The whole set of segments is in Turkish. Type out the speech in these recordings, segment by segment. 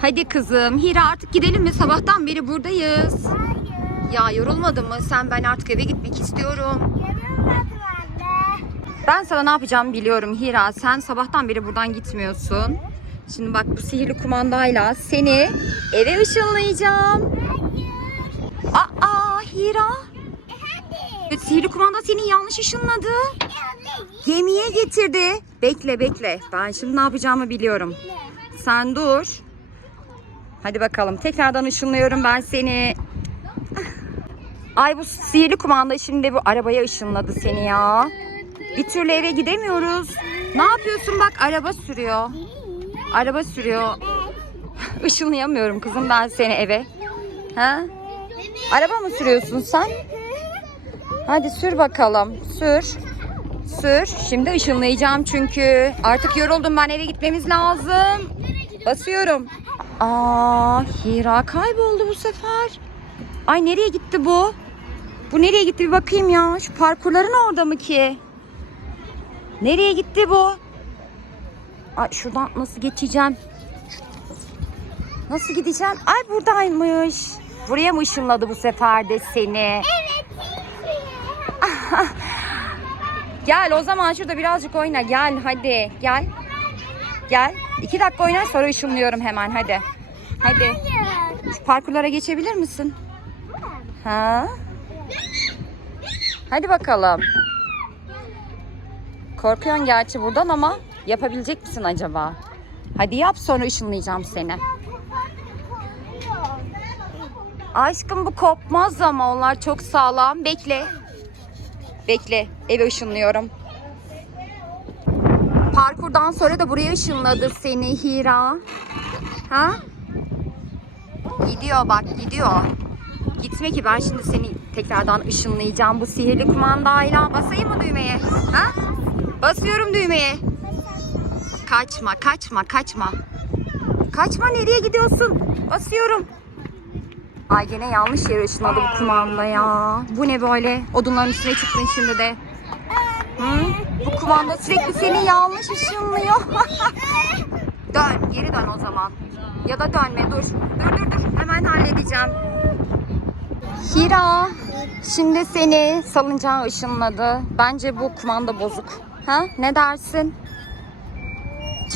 Hadi kızım. Hira artık gidelim mi? Sabahtan beri buradayız. Hayır. Ya yorulmadın mı? Sen ben artık eve gitmek istiyorum. Yarın anne. Ben sana ne yapacağımı biliyorum Hira. Sen sabahtan beri buradan gitmiyorsun. Şimdi bak bu sihirli kumandayla seni eve ışınlayacağım. Hayır. Aa Hira. Efendim. Sihirli kumanda seni yanlış ışınladı. Gemiye getirdi. Bekle bekle. Ben şimdi ne yapacağımı biliyorum. Sen dur. Hadi bakalım. Tekrardan ışınlıyorum ben seni. Ay bu sihirli kumanda şimdi bu arabaya ışınladı seni ya. Bir türlü eve gidemiyoruz. Ne yapıyorsun bak araba sürüyor. Araba sürüyor. Işınlayamıyorum kızım ben seni eve. Ha? Araba mı sürüyorsun sen? Hadi sür bakalım. Sür. Sür. Şimdi ışınlayacağım çünkü. Artık yoruldum ben eve gitmemiz lazım. Basıyorum. Aa, Hira kayboldu bu sefer. Ay nereye gitti bu? Bu nereye gitti bir bakayım ya. Şu parkurların orada mı ki? Nereye gitti bu? Ay şuradan nasıl geçeceğim? Nasıl gideceğim? Ay buradaymış. Buraya mı ışınladı bu sefer de seni? Evet. Gel o zaman şurada birazcık oyna. Gel hadi gel. Gel. İki dakika oyna sonra ışınlıyorum hemen hadi. Hadi. Şu parkurlara geçebilir misin? Ha? Hadi bakalım. Korkuyorsun gerçi buradan ama yapabilecek misin acaba? Hadi yap sonra ışınlayacağım seni. Aşkım bu kopmaz ama onlar çok sağlam. Bekle. Bekle. Eve ışınlıyorum. Parkurdan sonra da buraya ışınladı seni Hira. Ha? Gidiyor bak gidiyor. Gitme ki ben şimdi seni tekrardan ışınlayacağım bu sihirli kumandayla. Basayım mı düğmeye? Ha? Basıyorum düğmeye. Kaçma kaçma kaçma. Kaçma nereye gidiyorsun? Basıyorum. Ay gene yanlış yere ışınladı bu kumanda ya. Bu ne böyle? Odunların üstüne çıktın şimdi de. Hı? Bu kumanda sürekli seni yanlış ışınlıyor. dön, geri dön o zaman. Ya da dönme, dur. Dur dur dur, hemen halledeceğim. Hira, şimdi seni salıncağa ışınladı. Bence bu kumanda bozuk. Ha? Ne dersin?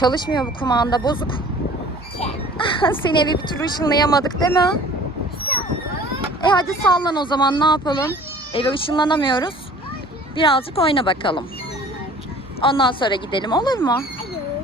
Çalışmıyor bu kumanda, bozuk. seni eve bir türlü ışınlayamadık değil mi? E hadi sallan o zaman ne yapalım? Eve ışınlanamıyoruz. Birazcık oyna bakalım. Ondan sonra gidelim olur mu? Hayır.